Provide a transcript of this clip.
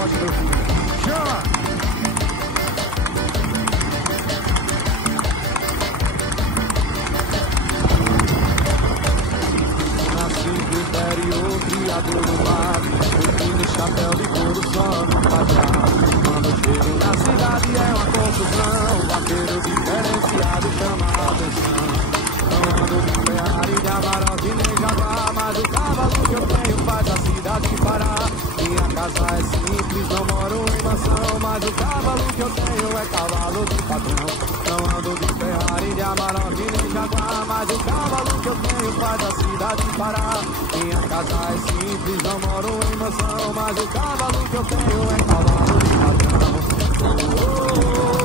pagode, meu filho. Chama! Interior, criador do mar, no chapéu de couro só no padrado. Quando eu chego na cidade é uma confusão, vaqueiro diferenciado chama a atenção. Não ando de Ferrari, de Amarok nem Jaguar, mas o cavalo que eu tenho faz a cidade parar. Minha casa é simples, não moro em mansão, mas o cavalo que eu tenho é cavalo de patrão. Não ando de Ferrari, de Amarok nem Jaguar, mas o cavalo que eu tenho faz a cidade parar. Minha casa é simples, não moro em mansão, mas o cavalo que eu tenho é cavalo de patrão. Oh, oh, oh.